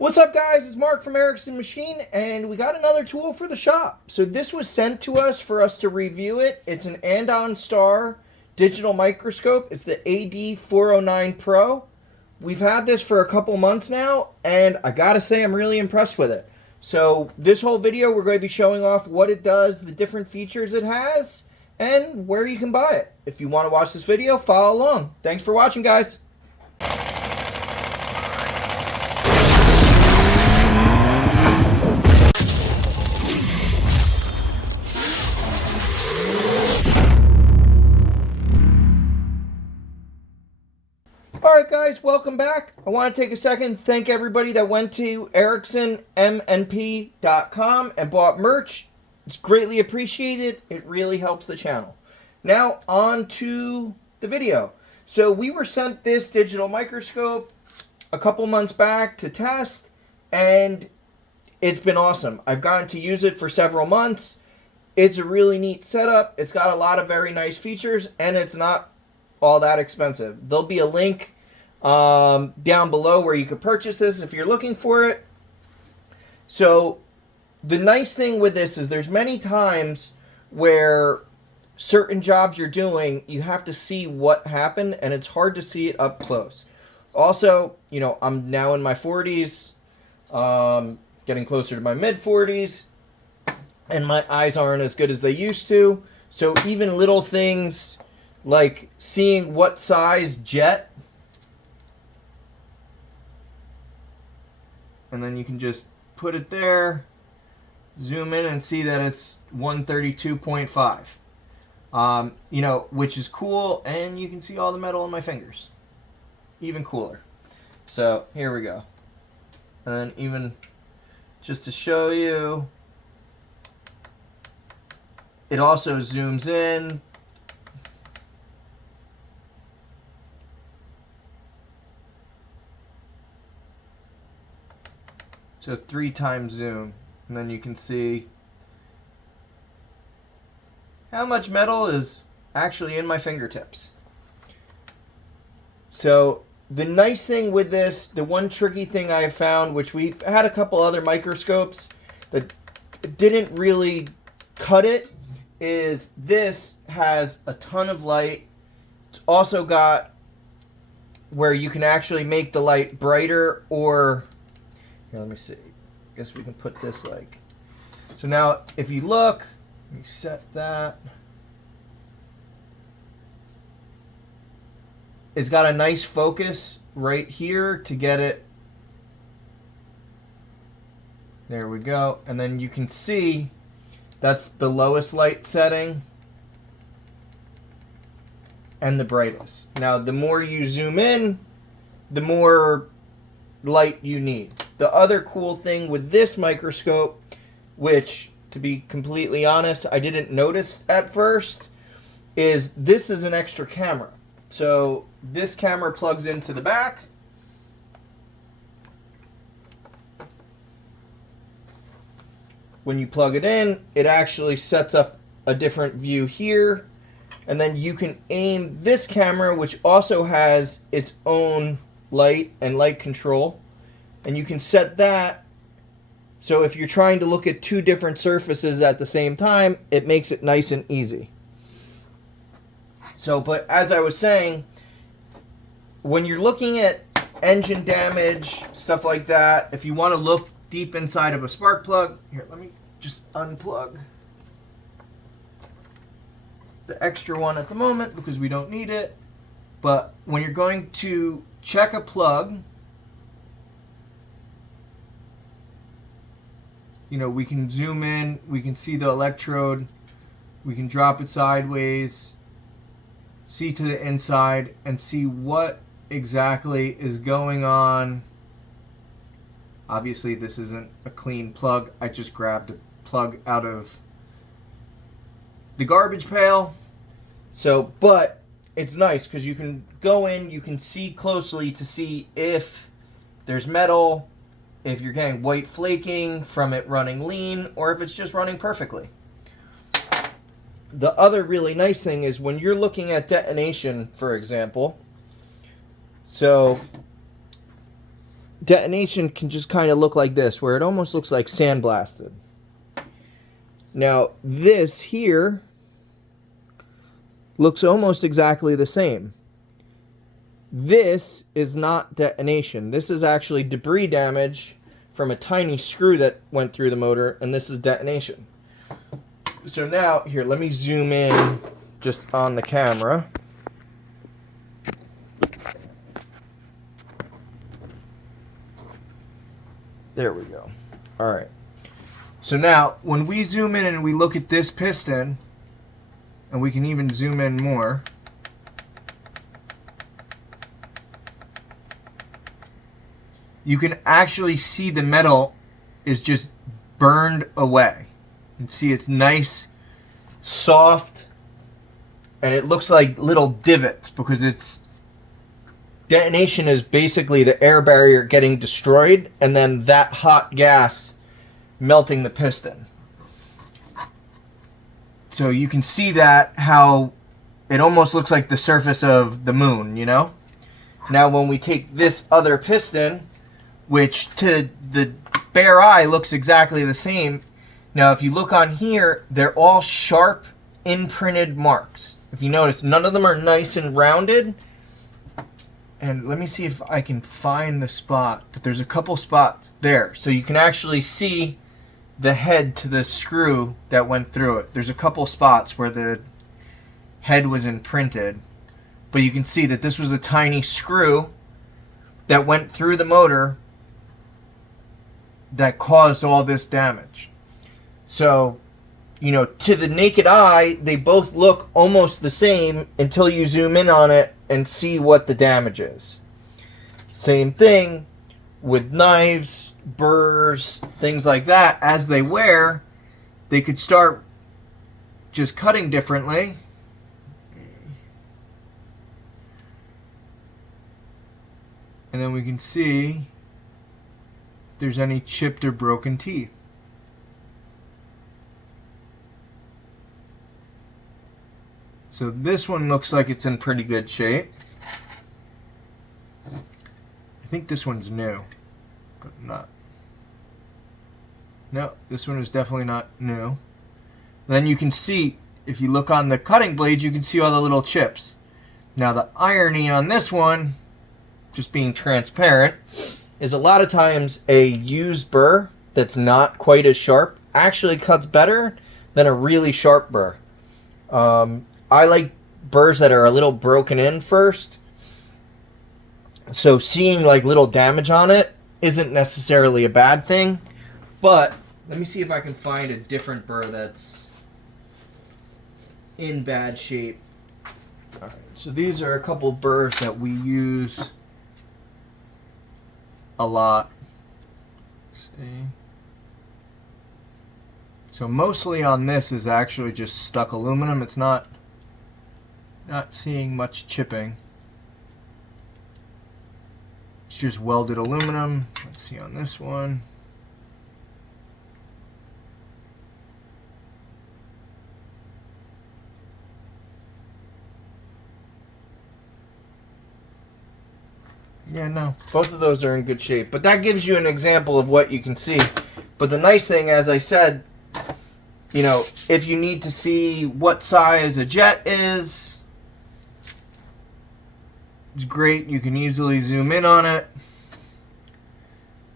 What's up, guys? It's Mark from Erickson Machine, and we got another tool for the shop. So this was sent to us for us to review it. It's an Andonstar digital microscope. It's the AD409 Pro. We've had this for a couple months now, and I gotta say I'm really impressed with it. So this whole video, we're going to be showing off what it does, the different features it has, and where you can buy it. If you want to watch this video, follow along. Thanks for watching, guys. Alright guys, welcome back. I want to take a second to thank everybody that went to EricksonMNP.com and bought merch. It's greatly appreciated. It really helps the channel. Now, on to the video. So we were sent this digital microscope a couple months back to test, and it's been awesome. I've gotten to use it for several months. It's a really neat setup. It's got a lot of very nice features, and it's not all that expensive. There'll be a link down below where you could purchase this if you're looking for it. So the nice thing with this is there's many times where certain jobs you're doing, you have to see what happened, and it's hard to see it up close. Also, you know, I'm now in my 40s, getting closer to my mid 40s, and my eyes aren't as good as they used to. So even little things like seeing what size jet, and then you can just put it there, zoom in and see that it's 132.5. You know, which is cool, and you can see all the metal in my fingers. Even cooler. So here we go. And then even just to show you, it also zooms in. So 3x zoom, and then you can see how much metal is actually in my fingertips. So the nice thing with this, the one tricky thing I have found, which we've had a couple other microscopes that didn't really cut it, is this has a ton of light. It's also got where you can actually make the light brighter, or here, let me see. I guess we can put this like... So now, if you look, let me set that. It's got a nice focus right here to get it. There we go. And then you can see that's the lowest light setting and the brightest. Now, the more you zoom in, the more light you need. The other cool thing with this microscope, which, to be completely honest, I didn't notice at first, is this is an extra camera. So this camera plugs into the back. When you plug it in, it actually sets up a different view here. And then you can aim this camera, which also has its own light and light control, and you can set that so if you're trying to look at two different surfaces at the same time, it makes it nice and easy. So, but as I was saying, when you're looking at engine damage, stuff like that, if you want to look deep inside of a spark plug, here, let me just unplug the extra one at the moment because we don't need it. But when you're going to check a plug, you know, we can zoom in, we can see the electrode, we can drop it sideways, see to the inside, and see what exactly is going on. Obviously, this isn't a clean plug. I just grabbed a plug out of the garbage pail. So, but it's nice because you can go in, you can see closely to see if there's metal, if you're getting white flaking from it running lean, or if it's just running perfectly. The other really nice thing is when you're looking at detonation, for example, so Detonation can just kind of look like this, where it almost looks like sandblasted. Now, this here looks almost exactly the same. This is not detonation. This is actually debris damage from a tiny screw that went through the motor, and this is detonation. So now, here, let me zoom in just on the camera. There we go. All right. So now, when we zoom in and we look at this piston, and we can even zoom in more, you can actually see the metal is just burned away. You can see it's nice, soft, and it looks like little divots because it's detonation is basically the air barrier getting destroyed and then that hot gas melting the piston. So you can see that how it almost looks like the surface of the moon, you know? Now when we take this other piston, which to the bare eye looks exactly the same, now if you look on here, they're all sharp imprinted marks. If you notice, none of them are nice and rounded. And let me see if I can find the spot, but there's a couple spots there. So you can actually see the head to the screw that went through it. There's a couple spots where the head was imprinted, but you can see that this was a tiny screw that went through the motor that caused all this damage. So, you know, to the naked eye, they both look almost the same until you zoom in on it and see what the damage is. Same thing with knives, burrs, things like that. As they wear, they could start just cutting differently. And then we can see if there's any chipped or broken teeth. So this one looks like it's in pretty good shape. I think this one's new, but not. No, this one is definitely not new. Then you can see, if you look on the cutting blades, you can see all the little chips. Now the irony on this one, just being transparent, is a lot of times a used burr that's not quite as sharp actually cuts better than a really sharp burr. I like burrs that are a little broken in first. So seeing like little damage on it isn't necessarily a bad thing. But let me see if I can find a different burr that's in bad shape. Alright, so these are a couple burrs that we use a lot. Let's see. So mostly on this is actually just stuck aluminum. It's not seeing much chipping. It's just welded aluminum. Let's see on this one. Yeah, no, both of those are in good shape. But that gives you an example of what you can see. But the nice thing, as I said, you know, if you need to see what size a jet is, it's great. You can easily zoom in on it.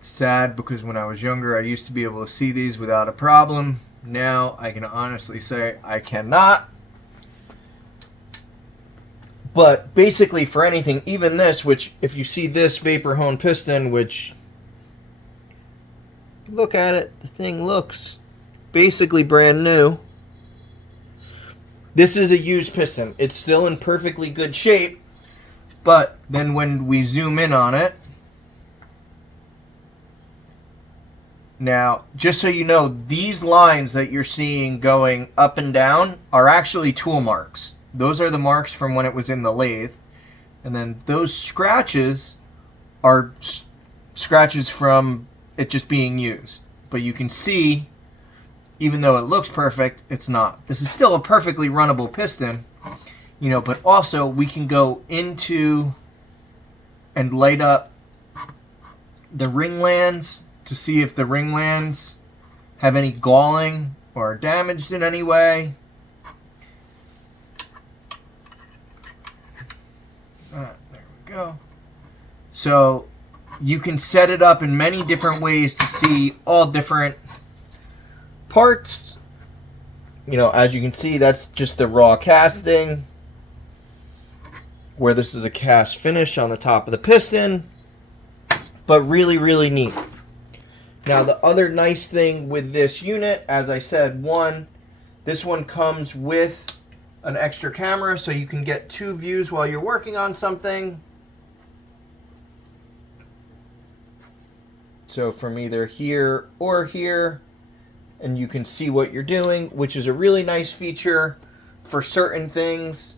It's sad because when I was younger, I used to be able to see these without a problem. Now, I can honestly say I cannot. But basically for anything, even this, which if you see this vapor hone piston, which, look at it, the thing looks basically brand new. This is a used piston. It's still in perfectly good shape, but then when we zoom in on it, now, just so you know, these lines that you're seeing going up and down are actually tool marks. Those are the marks from when it was in the lathe. And then those scratches are scratches from it just being used. But you can see, even though it looks perfect, it's not. This is still a perfectly runnable piston, you know, but also we can go into and light up the Ringlands to see if the Ringlands have any galling or are damaged in any way. There we go. So you can set it up in many different ways to see all different parts. You know, as you can see, that's just the raw casting, where this is a cast finish on the top of the piston. But really, really neat. Now, the other nice thing with this unit, as I said, this one comes with an extra camera, so you can get 2 views while you're working on something. So from either here or here, and you can see what you're doing, which is a really nice feature for certain things.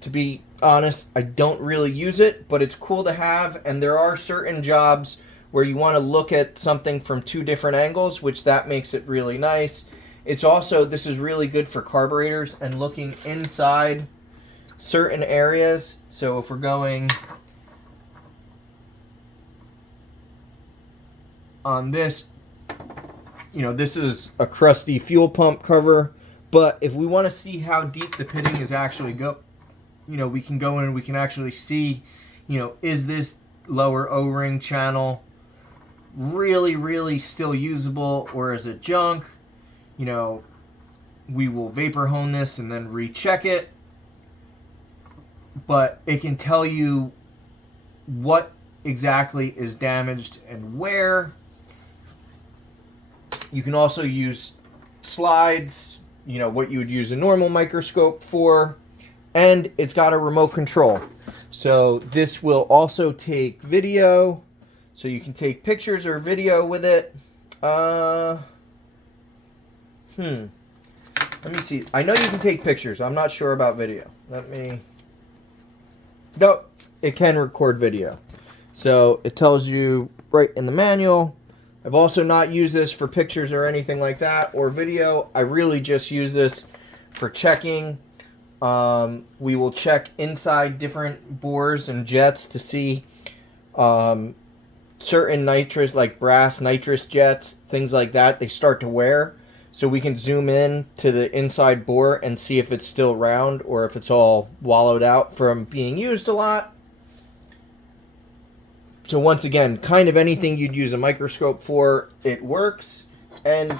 To be honest, I don't really use it, but it's cool to have, and there are certain jobs where you want to look at something from 2 different angles, which that makes it really nice. It's also, this is really good for carburetors and looking inside certain areas. So if we're going on this, you know, this is a crusty fuel pump cover, but if we want to see how deep the pitting is actually you know, we can go in and we can actually see, you know, is this lower O-ring channel really, really still usable, or is it junk? You know, we will vapor hone this and then recheck it, but it can tell you what exactly is damaged and where. You can also use slides, you know, what you would use a normal microscope for, and it's got a remote control. So this will also take video, so you can take pictures or video with it. Let me see. I know you can take pictures. I'm not sure about video. No, it can record video. So it tells you right in the manual. I've also not used this for pictures or anything like that, or video. I really just use this for checking. We will check inside different bores and jets to see certain nitrous, like brass nitrous jets, things like that, they start to wear. So we can zoom in to the inside bore and see if it's still round or if it's all wallowed out from being used a lot. So once again, kind of anything you'd use a microscope for, it works, and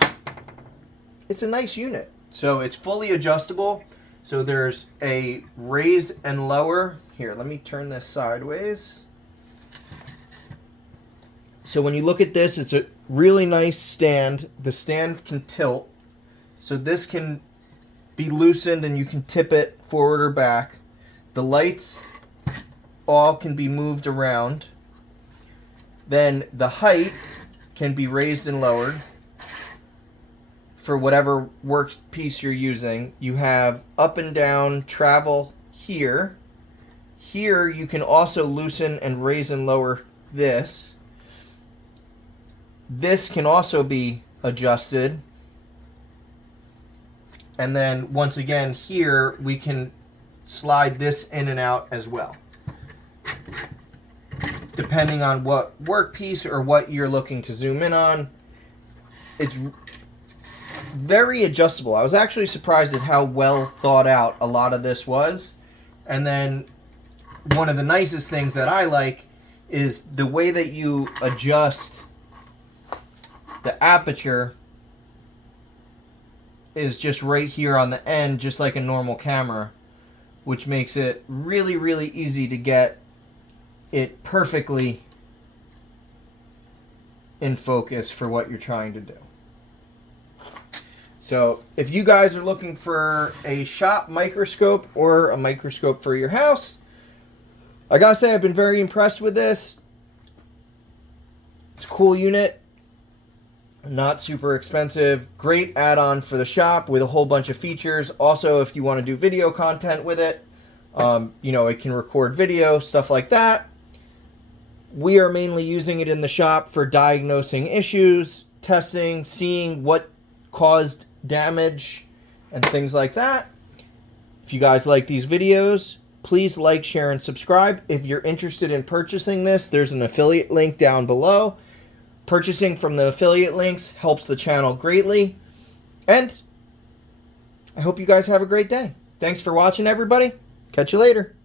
it's a nice unit. So it's fully adjustable. So there's a raise and lower. Here, let me turn this sideways. So when you look at this, it's a really nice stand. The stand can tilt. So this can be loosened and you can tip it forward or back. The lights all can be moved around. Then the height can be raised and lowered for whatever workpiece you're using. You have up and down travel here. Here you can also loosen and raise and lower this. This can also be adjusted. And then once again here we can slide this in and out as well, depending on what workpiece or what you're looking to zoom in on. It's very adjustable. I was actually surprised at how well thought out a lot of this was. And then one of the nicest things that I like is the way that you adjust the aperture is just right here on the end, just like a normal camera, which makes it really, really easy to get it perfectly in focus for what you're trying to do. So if you guys are looking for a shop microscope or a microscope for your house, I gotta say I've been very impressed with this. It's a cool unit, not super expensive, great add-on for the shop with a whole bunch of features. Also, if you want to do video content with it, you know, it can record video, stuff like that. We are mainly using it in the shop for diagnosing issues, testing, seeing what caused damage, and things like that. If you guys like these videos, Please like, share, and subscribe. If you're interested in purchasing this, there's an affiliate link down below. Purchasing from the affiliate links helps the channel greatly. And I hope you guys have a great day. Thanks for watching, everybody. Catch you later.